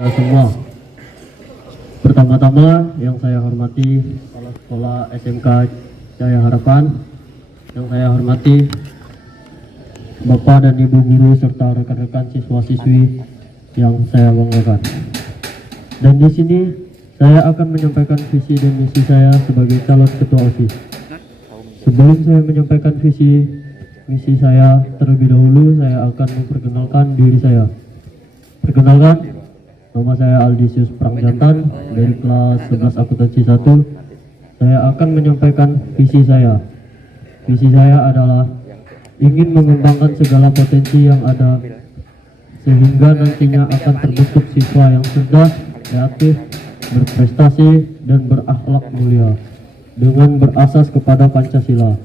Semua. Pertama-tama yang saya hormati Kepala Sekolah SMK Cahaya Harapan, yang saya hormati Bapak dan Ibu guru serta rekan-rekan siswa-siswi yang saya banggakan. Dan di sini saya akan menyampaikan visi dan misi saya sebagai calon ketua OSIS. Sebelum saya menyampaikan visi misi saya, terlebih dahulu saya akan memperkenalkan diri saya. Perkenalkan, nama saya Aldisius Prangjantan dari kelas 11 akuntansi 1. Saya akan menyampaikan visi saya. Visi saya adalah ingin mengembangkan segala potensi yang ada sehingga nantinya akan terbentuk siswa yang cerdas, kreatif, berprestasi, dan berakhlak mulia dengan berasas kepada Pancasila.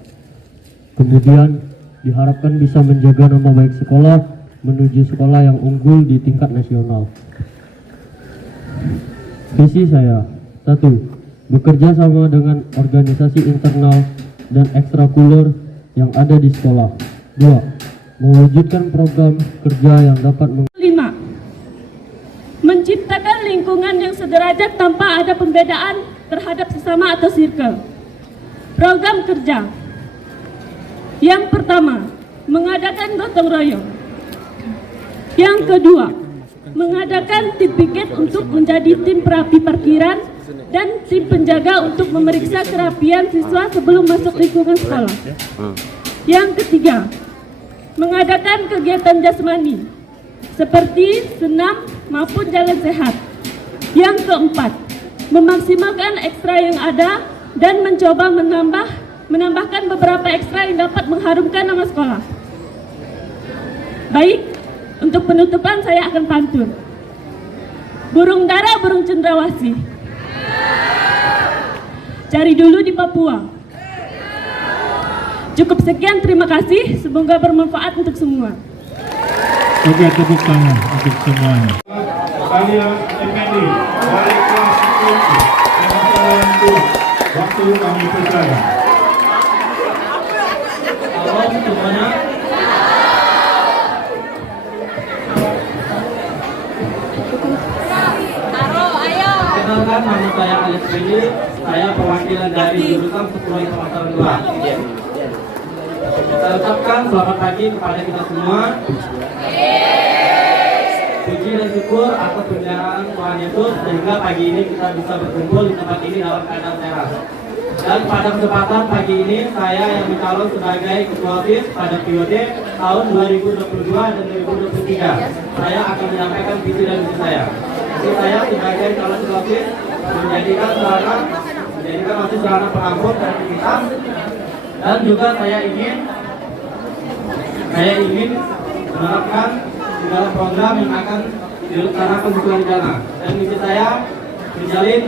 Kemudian diharapkan bisa menjaga nama baik sekolah menuju sekolah yang unggul di tingkat nasional. Visi saya: 1. Bekerja sama dengan organisasi internal dan ekstrakurikuler yang ada di sekolah. 2. Mewujudkan program kerja yang dapat 5. Menciptakan lingkungan yang sederajat tanpa ada pembedaan terhadap sesama atau circle. Program kerja. Yang pertama, mengadakan gotong royong. Yang kedua, mengadakan tim piket untuk menjadi tim perapi parkiran dan tim penjaga untuk memeriksa kerapian siswa sebelum masuk lingkungan sekolah. Yang ketiga, mengadakan kegiatan jasmani seperti senam maupun jalan sehat. Yang keempat, memaksimalkan ekstra yang ada dan mencoba menambahkan beberapa ekstra yang dapat mengharumkan nama sekolah. Baik, untuk penutupan saya akan pantun. Burung dara, burung cendrawasih, cari dulu di Papua. Cukup sekian, terima kasih. Semoga bermanfaat untuk semua. Oke, tepuk tangan untuk semuanya. Kalian Effendi, wali kelas 10, waktu kami persilakan. Halo semuanya. Kenalkan, nama saya Alex Benny. Saya perwakilan dari jurusan 10 Informasi 2. Kita ucapkan selamat pagi kepada kita semua. Puji dan syukur atas penyertaan Tuhan Yesus sehingga pagi ini kita bisa berkumpul di tempat ini dalam keadaan sehat. Dan pada kesempatan pagi ini saya yang mencalon sebagai ketua OSIS pada periode tahun 2022 dan 2023. Saya akan menyampaikan visi dan misi saya. Visi saya sebagai calon ketua OSIS menjadikan OSIS sarana pengampun kreativitas, dan juga saya ingin menerapkan segala program yang akan dilaksanakan sesuai rencana. Dan misi saya menjalin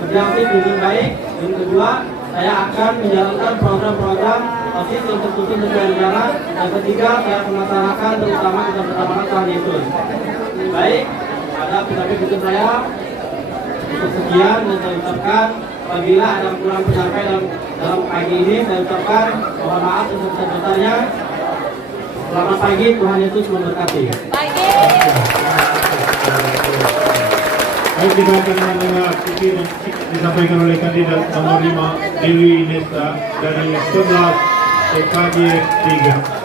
kerja OSIS dengan baik. Yang kedua, saya akan menjalankan program-program OSIS yang tersusun sesuai rencana. Dan ketiga, saya akan melaksanakan terutama kita bersama Tuhan Yesus. Baik, ada pidato saya untuk sekian, dan saya ucapkan apabila ada kurang penyampaian dalam pagi ini, saya ucapkan mohon maaf sebesar-besarnya. Selamat pagi, Tuhan Yesus memberkati. Baik, kita akan mendengar visi yang disampaikan oleh kandidat nomor 5 Dewi Nesta dari 11 TKJ 3.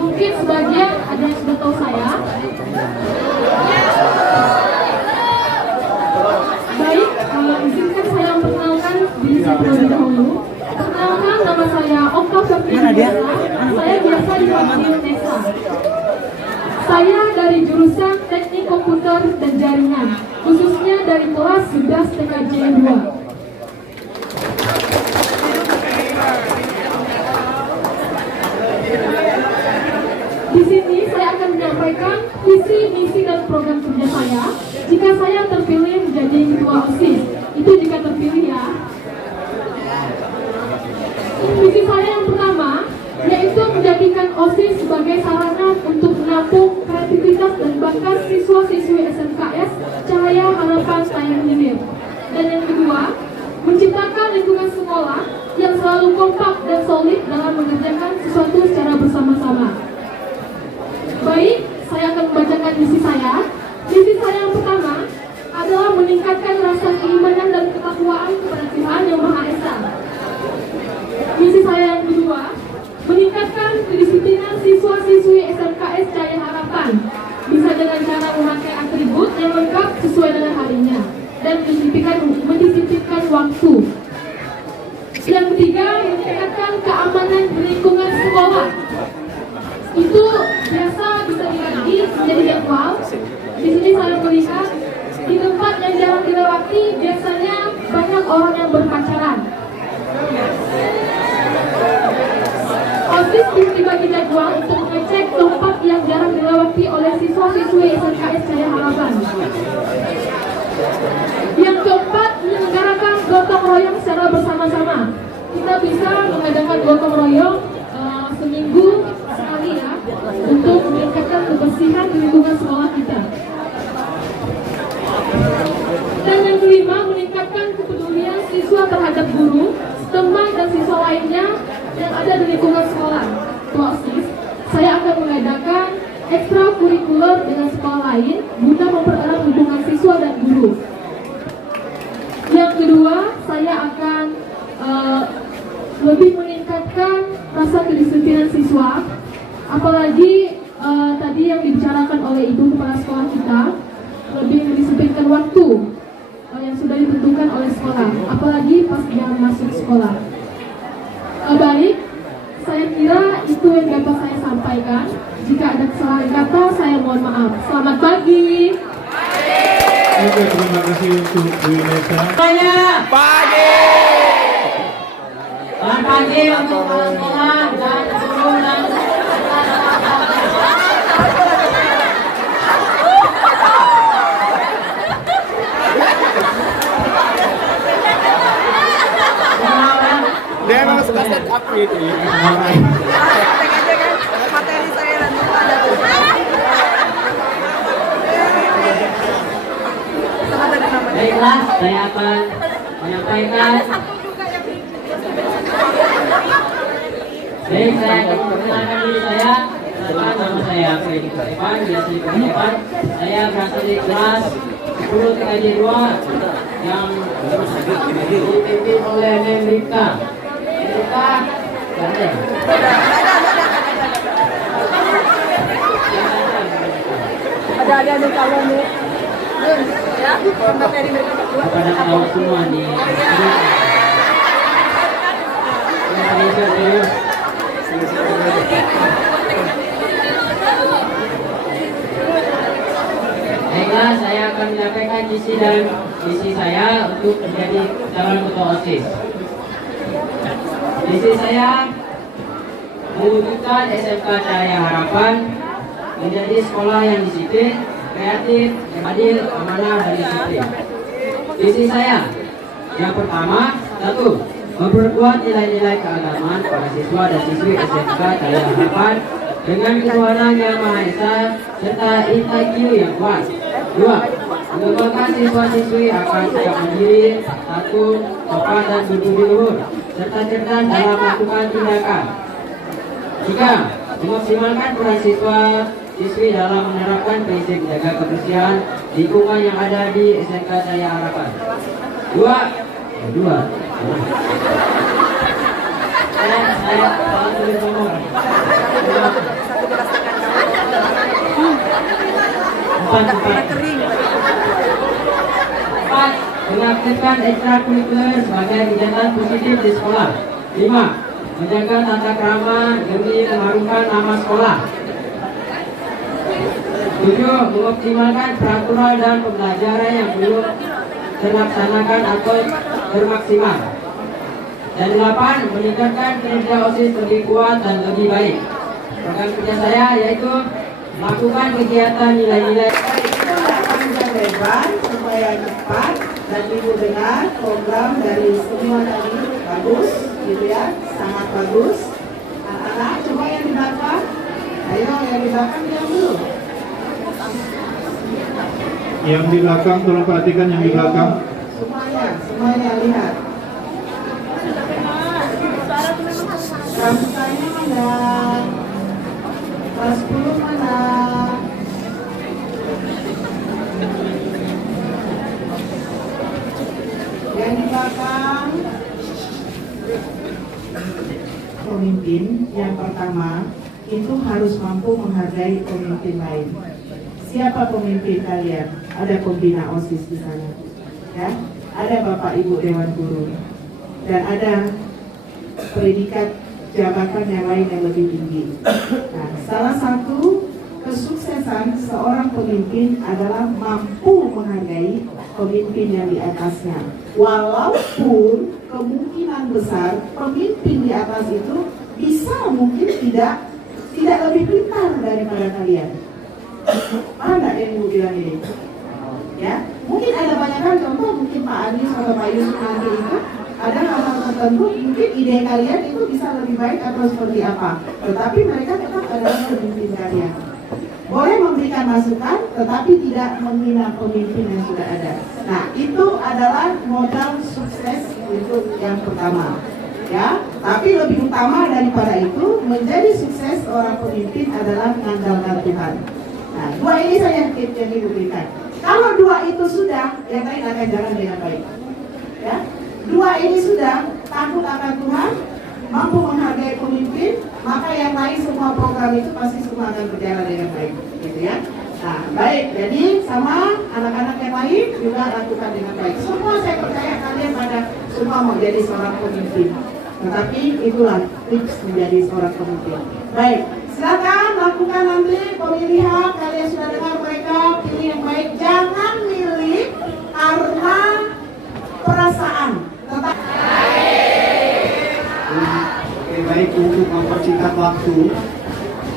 Mungkin sebagian ada yang sudah tahu saya. Baik, izinkan saya memperkenalkan diri saya terlebih dahulu. Perkenalkan, nama saya Okta Fertiana. Saya biasa dipanggil Nesa. Saya dari jurusan Teknik Komputer dan Jaringan, khususnya dari kelas 11 TKJ 2. Di sini saya akan menyampaikan visi, misi, dan program kerja saya jika saya terpilih menjadi ketua OSIS. Itu jika terpilih ya. Visi saya yang pertama yaitu menjadikan OSIS sebagai sarana untuk menampung kreativitas dan bakat siswa-siswi SMKS Cahaya Harapan Tayang Hilir. Dan yang kedua, menciptakan selalu kompak dan solid dalam mengerjakan sesuatu secara bersama-sama. Baik, saya akan membacakan misi saya. Misi saya yang pertama adalah meningkatkan rasa keimanan dan ketakwaan kepada Tuhan Yang Maha Esa. Misi saya yang kedua, meningkatkan kedisiplinan siswa-siswi SMKS Cahaya Harapan, bisa dengan cara memakai atribut yang lengkap sesuai dengan harinya dan mendisiplinkan waktu. Yang ketiga, meningkatkan keamanan di lingkungan sekolah. Itu biasa bisa dibagi menjadi jadwal. Di sini saya melihat di tempat yang jarang dilewati biasanya banyak orang yang berpacaran. OSIS dibagi jadwal untuk mengecek tempat yang jarang dilewati oleh siswa-siswi SMKS Cahaya Harapan. Yang keempat, menyelenggarakan gotong royong secara bersama-sama. Kita bisa mengadakan gotong royong seminggu sekali ya, untuk meningkatkan kebersihan di lingkungan sekolah kita. Dan yang kelima, meningkatkan kepedulian siswa terhadap guru, teman dan siswa lainnya yang ada di lingkungan sekolah. OSIS, saya akan mengadakan ekstrakurikuler dengan sekolah lain guna mempererat hubungan siswa dan guru. Yang kedua, saya akan lebih meningkatkan rasa kedisiplinan siswa, apalagi tadi yang dibicarakan oleh ibu kepala sekolah kita, lebih mendisiplinkan waktu yang sudah ditentukan oleh sekolah, apalagi pas jam masuk sekolah. Baik, saya kira itu yang dapat saya sampaikan. Jika ada kesalahan kata, saya mohon maaf. Selamat pagi. Oke, terima kasih untuk Bu Inesa. Selamat pagi untuk kepala sekolah dan guru dan Dia emang suka stand up gitu. Materi saya nanti ada tuh. baiklah, saya akan menyampaikan. Baik, saya akan memperkenalkan diri saya. Nama saya Freddy Ketepan, biasa Ketepan. Saya berasal dari kelas 10 TKJ 2 yang dipimpin oleh Neng Rika. Rika, ganteng. Ada calon nih. Ya, materi mereka berdua. Kepada kawan semua nih. Baiklah, saya akan menyampaikan visi dan misi saya untuk menjadi calon ketua OSIS. Visi saya mewujudkan SMK Cahaya Harapan menjadi sekolah yang disiplin, kreatif, adil, amanah, dan disiplin. Visi saya yang pertama, satu, memperkuat nilai-nilai keagamaan para siswa dan siswi SMK Cahaya Harapan dengan ketuhanan Yang Maha Esa serta IQ yang kuat. Dua, mengembangkan siswa-siswi akan sikap mandiri, takut, sopan dan berbudi luhur, serta cerdas dalam melakukan tindakan. Tiga, memaksimalkan peran siswa-siswi dalam menerapkan prinsip menjaga kebersihan lingkungan yang ada di SMK Cahaya Harapan. Dua. Saya tulis nomor. Empat, mengaktifkan ekstrakurikuler sebagai kegiatan positif di sekolah. 5. Menjaga tata krama demi mengharumkan nama sekolah. 7. Mengoptimalkan peraturan dan pembelajaran yang belum terlaksanakan atau bermaksimal. Dan 8. Meningkatkan kinerja OSIS lebih kuat dan lebih baik. Program kerja saya yaitu melakukan kegiatan nilai-nilai. Itu panjang lebar supaya cepat dan ibu dengar program dari semua tadi bagus, gitu ya, sangat bagus. Anak-anak coba yang di belakang, ayo yang di belakang diam dulu. Yang di belakang, tolong perhatikan yang di belakang. Semuanya lihat. Rambutanya mana? Kelas 10 mana? Yang di belakang. Pemimpin yang pertama itu harus mampu menghargai pemimpin lain. Siapa pemimpin kalian? Ada pembina OSIS di sana, ya. Ada Bapak Ibu Dewan Guru, dan ada predikat jabatan yang lain yang lebih tinggi. Nah, salah satu kesuksesan seorang pemimpin adalah mampu menghargai pemimpin yang di atasnya. Walaupun kemungkinan besar pemimpin di atas itu bisa mungkin tidak lebih pintar daripada kalian. Paham nggak yang Ibu bilang ini? Ya, mungkin ada banyak hal, contoh mungkin Pak Anies atau Pak Yusuf nanti itu ada hal-hal tertentu, mungkin ide kalian itu bisa lebih baik atau seperti apa. Tetapi mereka tetap adalah pemimpin kalian. Boleh memberikan masukan, tetapi tidak menghina pemimpin yang sudah ada. Nah, itu adalah modal sukses untuk yang pertama. Ya, tapi lebih utama daripada itu, menjadi sukses seorang pemimpin adalah mengandalkan Tuhan. Nah, dua ini saja tips yang diberikan. Kalau dua itu sudah, yang lain akan jalan dengan baik. Ya, dua ini sudah, takut akan Tuhan, mampu menghargai pemimpin, maka yang lain semua program itu pasti semua akan berjalan dengan baik, gitu ya. Nah, baik. Jadi sama anak-anak yang lain juga lakukan dengan baik. Semua saya percaya kalian pada semua mau jadi seorang pemimpin. Tetapi itulah tips menjadi seorang pemimpin. Baik, silakan lakukan nanti pemilihan. Kalian sudah dengar mereka, pilih yang baik. Jangan milih karena perasaan. Oke, baik, untuk mempersingkat waktu,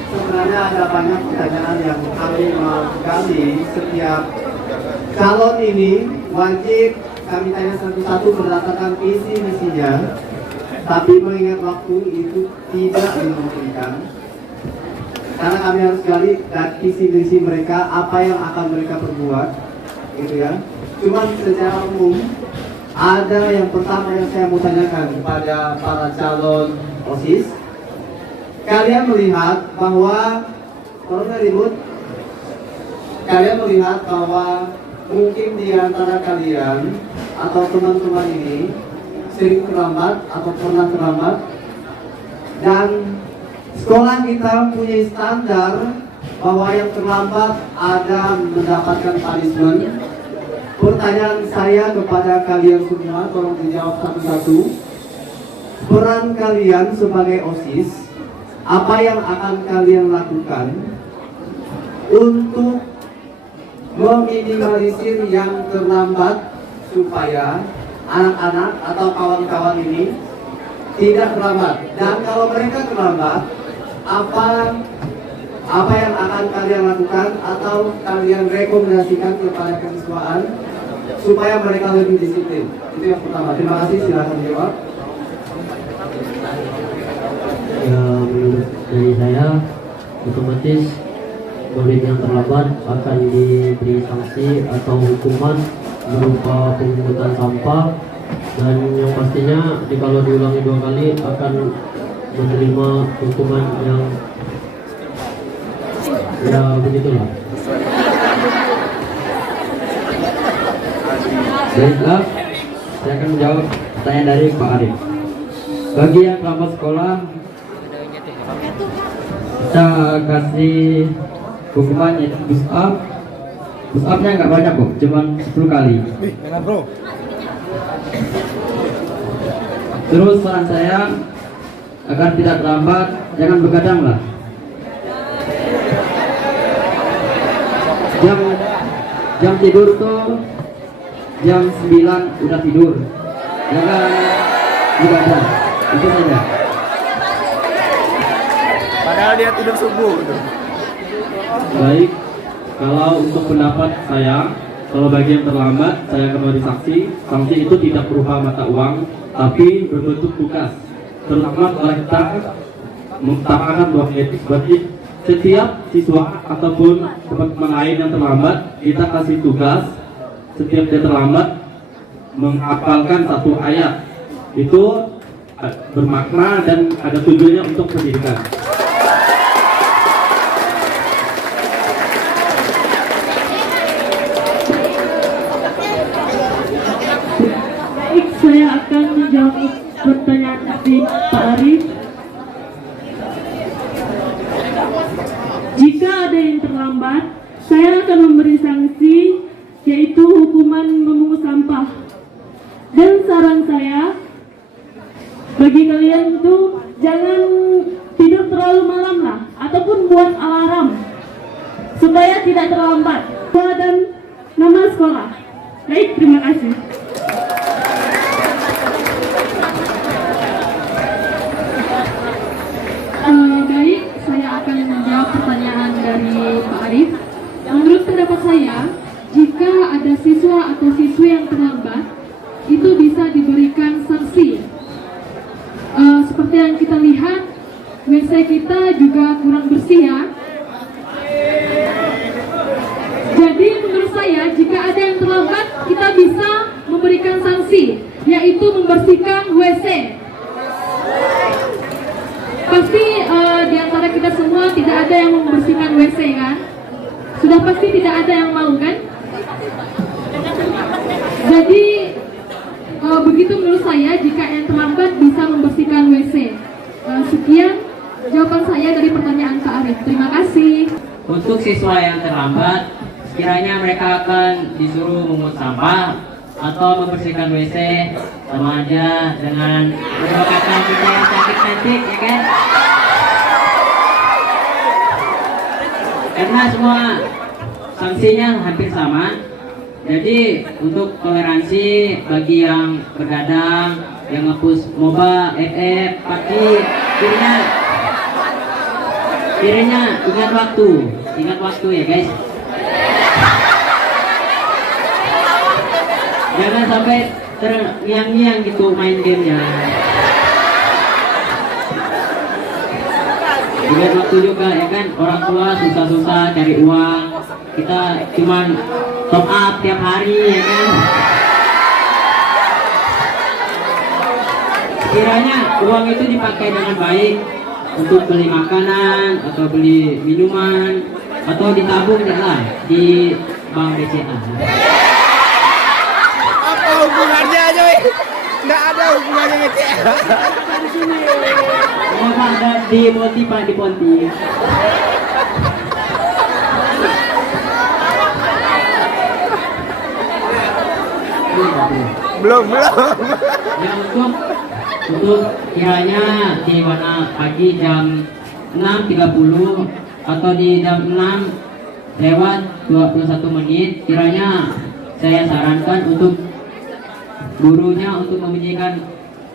sebenarnya ada banyak pertanyaan yang kami menggali. Setiap calon ini wajib kami tanya satu-satu berdasarkan visi misinya. Tapi mengingat waktu itu tidak memungkinkan, karena kami harus gali dari visi misi mereka, apa yang akan mereka perbuat, gitu ya. Cuma secara umum, ada yang pertama yang saya mau tanyakan kepada para calon OSIS. Kalian melihat bahwa kalian melihat bahwa mungkin di antara kalian atau teman-teman ini sering terlambat atau pernah terlambat, dan sekolah kita punya standar bahwa yang terlambat ada mendapatkan punishment. Pertanyaan saya kepada kalian semua, tolong dijawab satu-satu. Peran kalian sebagai OSIS, apa yang akan kalian lakukan untuk meminimalisir yang terlambat supaya anak-anak atau kawan-kawan ini tidak terlambat? Dan kalau mereka terlambat, apa yang akan kalian lakukan atau kalian rekomendasikan kepada kesiswaan supaya mereka lebih disiplin? Itu yang pertama. Terima kasih, silakan dijawab. Ya, menurut dari saya, otomatis murid yang terlambat akan diberi sanksi atau hukuman berupa pemungutan sampah, dan yang pastinya kalau diulangi 2 kali akan menerima hukuman yang ya begitulah. Baiklah, saya akan menjawab pertanyaan dari Pak Arif. Bagi yang terlambat sekolah, kita kasih hukuman yaitu push up. Push up-nya nggak banyak kok, cuma 10 kali. Terus saran saya, agar tidak terlambat, jangan begadang lah. Jam tidur tuh jam 9 udah tidur, jangan begadang. Itu saja. Padahal dia tidur subuh. Baik, kalau untuk pendapat saya, kalau bagi yang terlambat, saya akan memberi sanksi. Sanksi itu tidak berupa mata uang, tapi berbentuk tugas. Terutama setelah kita mengutamakan bahwa seperti setiap siswa ataupun teman-teman lain yang terlambat, kita kasih tugas. Setiap dia terlambat, menghafalkan 1 ayat. Itu bermakna dan ada tujuannya untuk pendidikan. Baik, saya akan menjawab pertanyaan dari Pak Arif. Jika ada yang terlambat, saya akan memberi sanksi, yaitu hukuman memungut sampah. Dan saran saya, bagi kalian itu jangan tidur terlalu malam lah, ataupun buat alarm supaya tidak terlambat. Dan nama sekolah. Baik, terima kasih. Baik, saya akan menjawab pertanyaan dari Pak Arif. Menurut pendapat saya, jika ada siswa atau siswi yang terlambat, itu bisa diberikan sanksi. Seperti yang kita lihat, WC kita juga kurang bersih ya. Jadi menurut saya, jika ada yang terlambat, kita bisa memberikan sanksi, yaitu membersihkan WC. Pasti di antara kita semua tidak ada yang membersihkan WC kan? Sudah pasti tidak ada yang mau kan? Jadi begitu menurut saya, jika yang terlambat bisa membersihkan WC. Sekian jawaban saya dari pertanyaan Pak Arif. Terima kasih. Untuk siswa yang terlambat, kiranya mereka akan disuruh memungut sampah atau membersihkan WC, sama aja dengan menyebabkan kita yang cantik-cantik, ya kan? Karena semua sanksinya hampir sama. Jadi untuk toleransi bagi yang bergadang, yang nge-push MOBA, FF, PUBG, kirinya ingat waktu ya guys. Jangan sampai terngiang-ngiang gitu main gamenya. Ingat waktu juga ya kan, orang tua susah-susah cari uang, kita cuman top up tiap hari ya kan. Kiranya uang itu dipakai dengan baik untuk beli makanan atau beli minuman atau ditabung lah di bank BCA. Apa hubungannya coy? Nggak ada hubungannya sama CA. Kenapa ada di Ponti Pak, di Ponti? Belum. Ya untuk kiranya di mana pagi jam 6.30 atau di jam 6 lewat 21 menit, kiranya saya sarankan untuk gurunya untuk membunyikan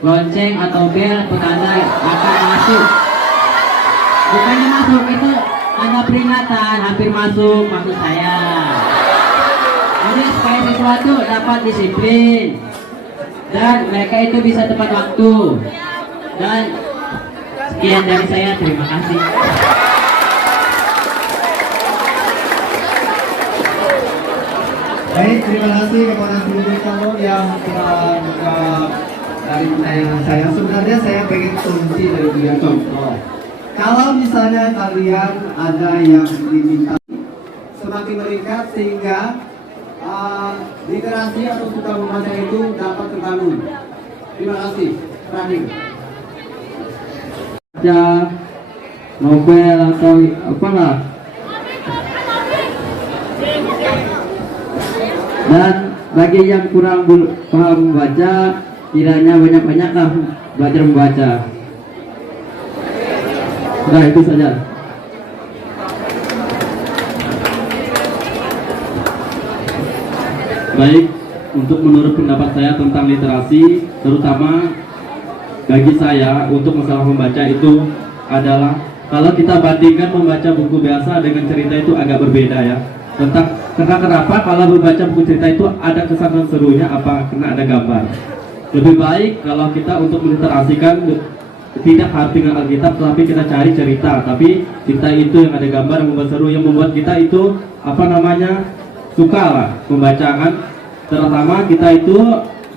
lonceng atau bel petanda akan masuk. Bukannya masuk, itu tanda peringatan hampir masuk maksud saya. Jadi supaya siswa itu dapat disiplin dan mereka itu bisa tepat waktu. Dan sekian dari saya, terima kasih. Baik, terima kasih kepada seluruh calon yang telah menjawab dari pertanyaan saya. Sebenarnya saya pengen solusi dari tiga contoh. Kalau misalnya kalian ada yang diminta semakin meningkat sehingga literasi atau suka membaca itu dapat terbangun. Terima kasih. Terakhir. Baca novel atau apalah. Dan bagi yang kurang paham membaca, kiranya banyak-banyaklah belajar membaca. Nah, itu saja. Baik, untuk menurut pendapat saya tentang literasi, terutama bagi saya untuk masalah membaca itu adalah kalau kita bandingkan membaca buku biasa dengan cerita itu agak berbeda ya. Karena kenapa kalau membaca buku cerita itu ada kesan dan serunya apa karena ada gambar. Lebih baik kalau kita untuk meliterasikan tidak harus dengan Alkitab, tapi kita cari cerita, tapi cerita itu yang ada gambar yang membuat seru, yang membuat kita itu suka lah membaca kan. Terutama kita itu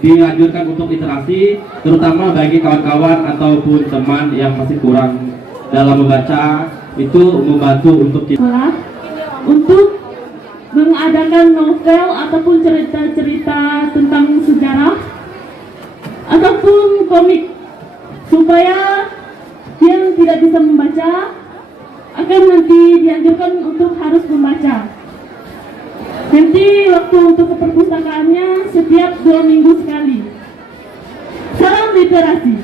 dianjurkan untuk literasi, terutama bagi kawan-kawan ataupun teman yang masih kurang dalam membaca, itu membantu untuk kita. Sekolah untuk mengadakan novel ataupun cerita-cerita tentang sejarah ataupun komik, supaya yang tidak bisa membaca akan nanti dianjurkan untuk harus membaca. Nanti waktu untuk keperpustakaannya setiap 2 minggu sekali. Salam literasi.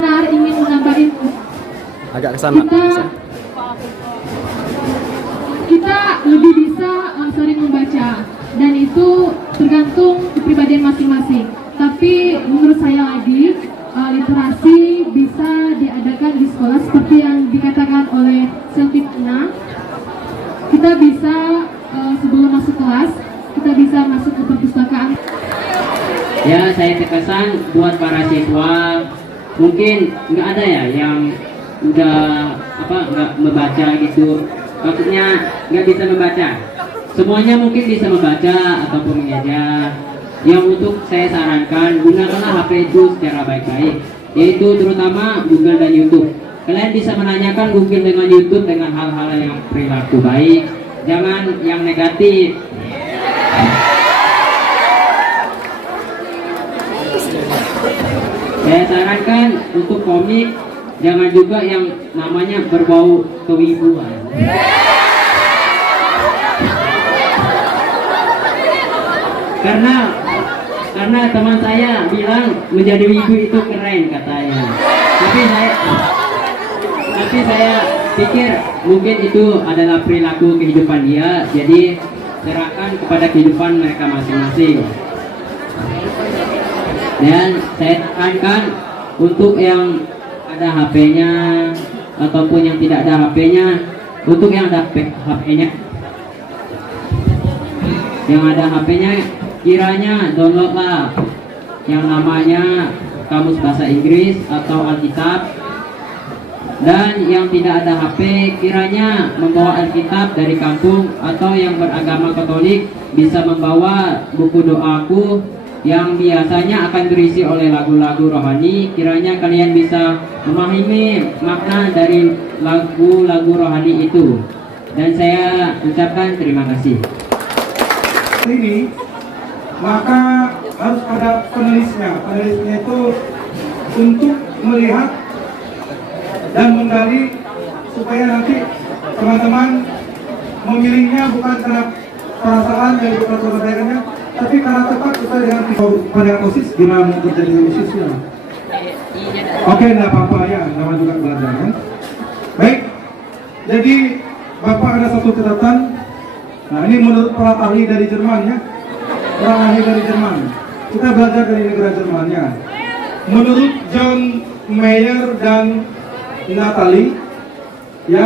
Benar ingin menambahin, Agak kesana. kita lebih bisa sering membaca, dan itu tergantung kepribadian masing-masing. Tapi menurut saya lagi, literasi bisa diadakan di sekolah seperti yang dikatakan oleh Selvitina. Kita bisa sebelum masuk kelas, kita bisa masuk ke perpustakaan. Ya, saya terkesan buat para siswa, mungkin nggak ada ya yang nggak membaca gitu, maksudnya nggak bisa membaca. Semuanya mungkin bisa membaca ataupun mengajar. Yang untuk saya sarankan, gunakanlah HP itu secara baik-baik, yaitu terutama Google dan YouTube. Kalian bisa menanyakan Google dengan YouTube dengan hal-hal yang perilaku baik, jangan yang negatif. Saya sarankan untuk komik, jangan juga yang namanya berbau kewibuan. Karena teman saya bilang menjadi wibu itu keren katanya. Tapi saya pikir mungkin itu adalah perilaku kehidupan dia, jadi serahkan kepada kehidupan mereka masing-masing. Dan saya tekankan untuk yang ada HP-nya ataupun yang tidak ada HP-nya, untuk yang ada HP-nya, kiranya downloadlah yang namanya Kamus Bahasa Inggris atau Alkitab. Dan yang tidak ada HP, kiranya membawa Alkitab dari kampung, atau yang beragama Katolik bisa membawa buku doaku yang biasanya akan berisi oleh lagu-lagu rohani. Kiranya kalian bisa memahami makna dari lagu-lagu rohani itu. Dan saya ucapkan terima kasih. Ini maka harus ada penulisnya. Penulisnya itu untuk melihat dan menggali supaya nanti teman-teman memilihnya bukan karena perasaan yang dipercayainya, tapi karena tepat sesuai dengan pada OSIS. Gimana mau kerja dengan OSISnya? Oke, enggak apa-apa ya, nama juga belajar kan. Baik, jadi Bapak ada satu catatan. Nah, ini menurut para ahli dari Jerman ya. Para ahli dari Jerman. Kita belajar dari negara Jerman ya. Menurut John Mayer dan Natalie, ya,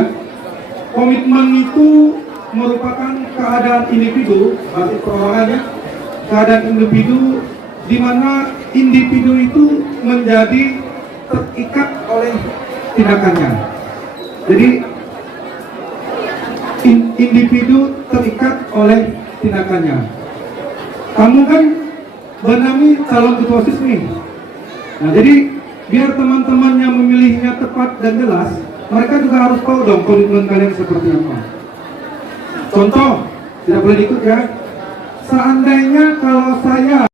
komitmen itu merupakan keadaan individu, arti perorangan ya, keadaan individu di mana individu itu menjadi terikat oleh tindakannya. Jadi individu terikat oleh tindakannya. Kamu kan bernami calon ketua OSIS nih. Nah, jadi biar teman-teman yang memilihnya tepat dan jelas, mereka juga harus tahu dong komitmen kalian seperti apa. Contoh, tidak boleh diikut ya. Seandainya kalau saya